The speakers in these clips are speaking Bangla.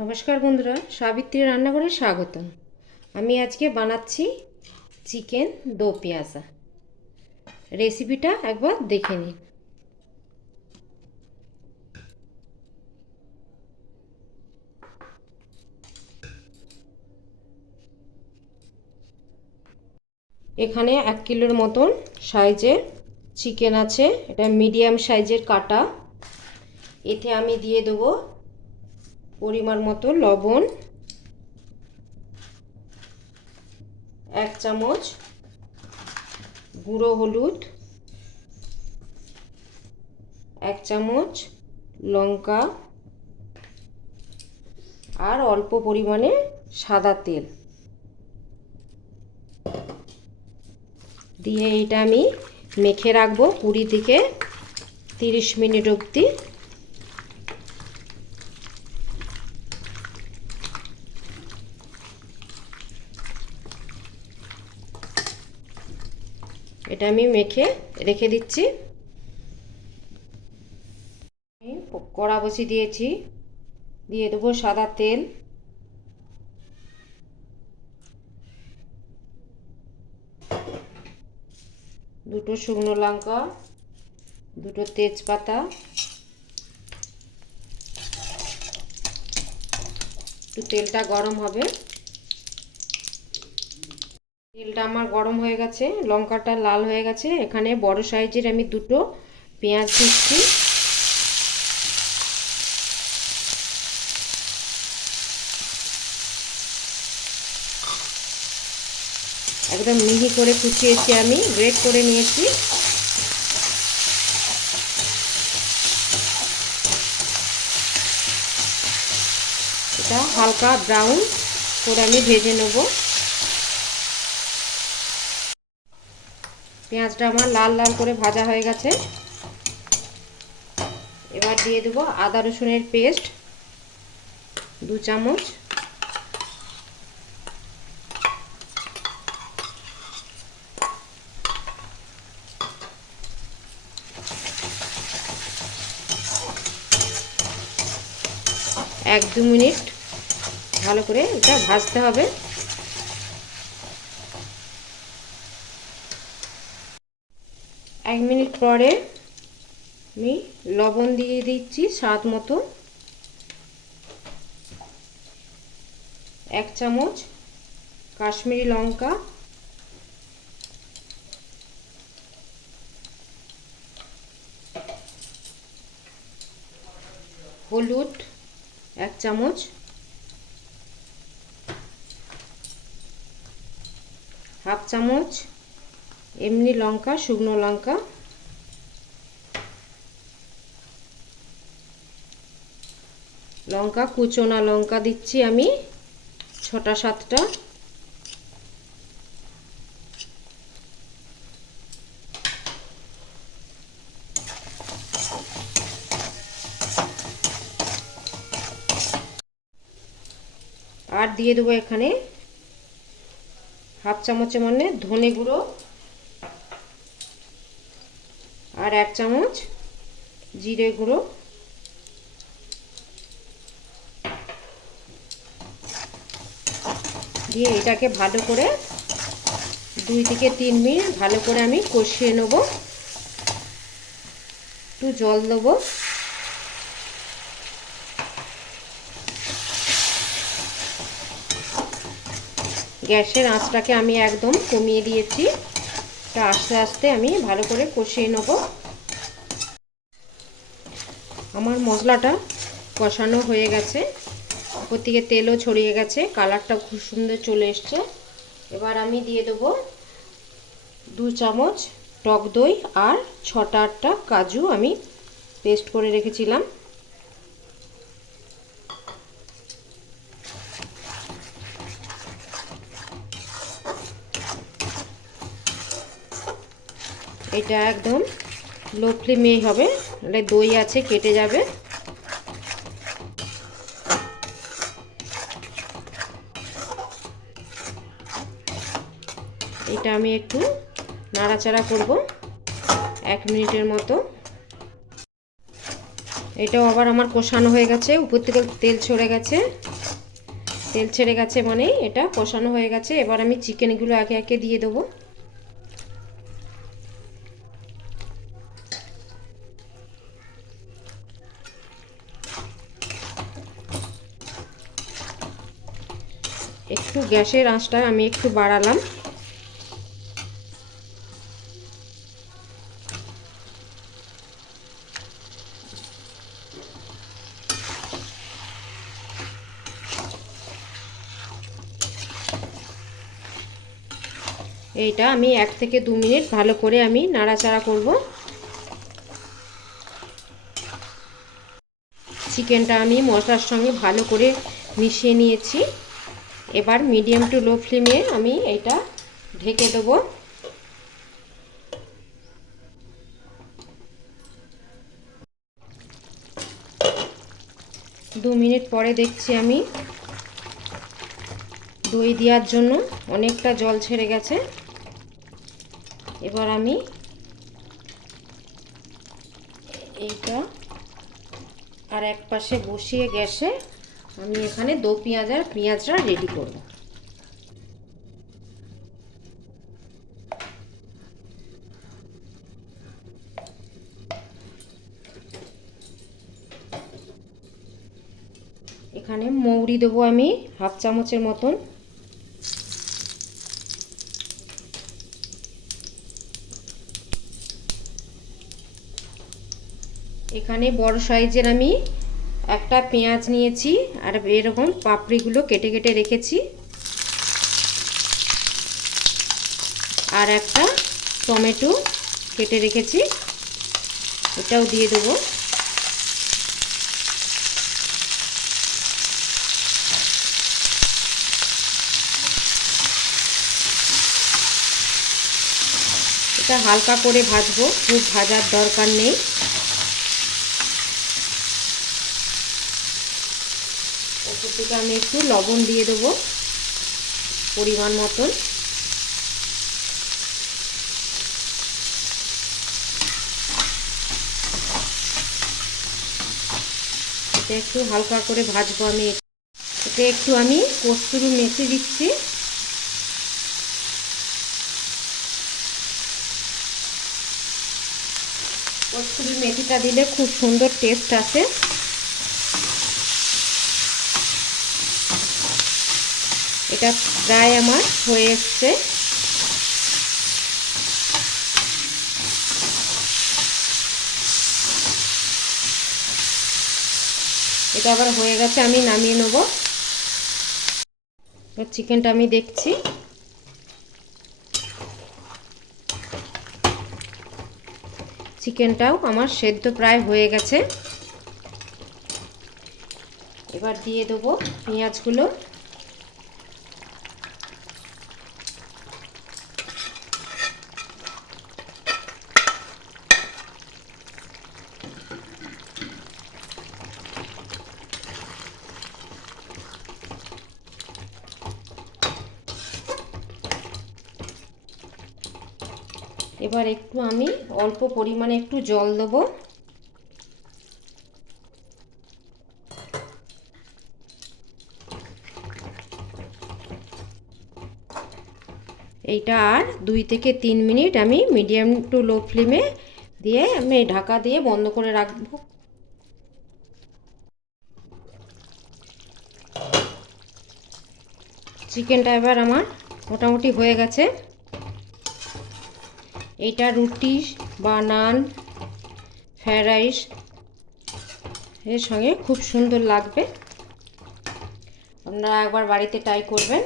নমস্কার বন্ধুরা, সাবিত্রী রান্নাঘরে স্বাগতম। আমি আজকে বানাচ্ছি চিকেন দো পেঁয়াজা। রেসিপিটা একবার দেখে নিন। এখানে 1 কিলোর মতন সাইজের চিকেন আছে। এটা মিডিয়াম সাইজের কাটা। এতে আমি দিয়ে দেবো পরিমাণ মতো লবণ, 1 চামচ গুঁড়ো হলুদ, 1 চামচ লঙ্কা আর অল্প পরিমাণে সাদা তেল দিয়ে এটা আমি মেখে রাখবো 20 থেকে 30 মিনিট অবধি। এটা আমি মেখে রেখে দিচ্ছি। কড়া বসিয়ে দিয়েছি, দিয়ে দেবো সাদা তেল, দুটো শুকনো লঙ্কা, দুটো তেজপাতা, একটু তেলটা গরম হবে। তেলটা আমার গরম হয়ে গেছে, লঙ্কাটা লাল হয়ে গেছে। এখানে বড় সাইজের আমি দুটো পেঁয়াজ দিচ্ছি। একদম মিহি করে কুচিয়েছি, আমি গ্রেট করে নিয়েছি। এটা হালকা ব্রাউন করে আমি ভেজে নেব। পেঁয়াজটা আমার লাল লাল করে ভাজা হয়ে গেছে। এবার দিয়ে দেবো আদা রসুনের পেস্ট 2 চামচ, এক দু মিনিট ভালো করে এটা ভাজতে হবে। এক মিনিট পরে আমি লবণ দিয়ে দিচ্ছি স্বাদ মতো, 1 চামচ কাশ্মীরি লঙ্কা, হলুদ 1 চামচ, হাফ চামচ এমনি লঙ্কা, শুকনো লঙ্কা, লঙ্কা কুচোনা লঙ্কা দিচ্ছি আমি 6-7টা, আর দিয়ে দেবো এখানে হাফ চামচের মানে ধনে গুঁড়ো আর 1 চামচ জিরে গুঁড়ো। দিয়ে এটাকে ভালো করে 2 থেকে 3 মিনিট ভালো করে আমি কষিয়ে নেব। একটু জল দেবো। গ্যাসের আঁচটাকে আমি একদম কমিয়ে দিয়েছি। এটা আস্তে আস্তে আমি ভালো করে কষিয়ে নেব। আমার মশলাটা কষানো হয়ে গেছে, উপর থেকে তেলও ছড়িয়ে গেছে, কালারটা খুব সুন্দর চলে এসছে। এবার আমি দিয়ে দেবো 2 চামচ টক দই আর 6-8টা কাজু আমি পেস্ট করে রেখেছিলাম। এটা একদম লো ফ্লেমেই হবে, নাহলে দই আছে কেটে যাবে। এটা আমি একটু নাড়াচাড়া করব 1 মিনিটের মতো। এটাও আবার আমার কষানো হয়ে গেছে, উপর থেকে তেল ছেড়ে গেছে। তেল ছেড়ে গেছে মানে এটা কষানো হয়ে গেছে। এবার আমি চিকেনগুলো একে একে দিয়ে দেবো। একটু গ্যাসের আঁচটা আমি একটু বাড়ালাম। এইটা আমি 1 থেকে 2 মিনিট ভালো করে আমি নাড়াচাড়া করব। চিকেনটা আমি মশলার সঙ্গে ভালো করে মিশিয়ে নিয়েছি। এবার মিডিয়াম টু লো ফ্লেমে আমি এটা ঢেকে দেবো। 2 মিনিট পরে দেখছি আমি দই দেওয়ার জন্য অনেকটা জল ছেড়ে গেছে। এবার আমি এইটা আর এক পাশে বসিয়ে গ্যাসে আমি এখানে দো পেঁয়াজটা রেডি করব। এখানে মৌরি দেবো আমি 1/2 চামচের মতন। এখানে বড় সাইজের আমি একটা পেঁয়াজ নিয়েছি আর এরকম পাপড়িগুলো কেটে কেটে রেখেছি। আর একটা টমেটো কেটে রেখেছি, এটাও দিয়ে দেবো। এটা হালকা করে ভাজবো, খুব ভাজার দরকার নেই। ওপর থেকে আমি একটু লবণ দিয়ে দেবো পরিমাণ মতন। এটা একটু হালকা করে ভাজবো আমি। এতে একটু আমি কস্তুরি মেথি দিচ্ছি। কস্তুরি মেথিটা দিলে খুব সুন্দর টেস্ট আসে। এটা প্রায় আমার হয়ে এসছে। এটা আবার হয়ে গেছে, আমি নামিয়ে নেব। চিকেনটা আমি দেখছি, চিকেনটাও আমার সেদ্ধ প্রায় হয়ে গেছে। এবার দিয়ে দেবো পেঁয়াজগুলো। এবার একটু আমি অল্প পরিমাণে একটু জল দেবো। এইটা আর 2 থেকে 3 মিনিট আমি মিডিয়াম টু লো ফ্লেমে দিয়ে আমি ঢাকা দিয়ে বন্ধ করে রাখবো। চিকেনটা এবার আমার মোটামুটি হয়ে গেছে। এটা রুটি বা নান, ফ্রাইড রাইস এর সঙ্গে খুব সুন্দর লাগবে। আপনারা একবার বাড়িতে ট্রাই করবেন।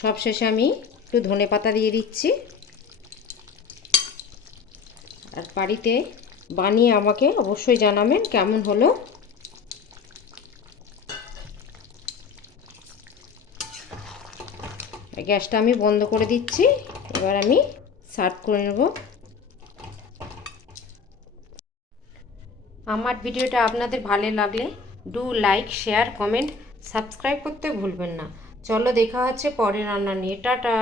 সবশেষে আমি একটু ধনেপাতা দিয়ে দিচ্ছি। আর বাড়িতে বানিয়ে আমাকে অবশ্যই জানাবেন কেমন হলো। গ্যাসটা আমি বন্ধ করে দিচ্ছি। এবার আমি সার্ভ করে নেব। আমার ভিডিওটা আপনাদের ভালো লাগলে do like, share, comment, subscribe করতে ভুলবেন না। চলো দেখা হচ্ছে পরের রান্না নিয়ে। টাটা।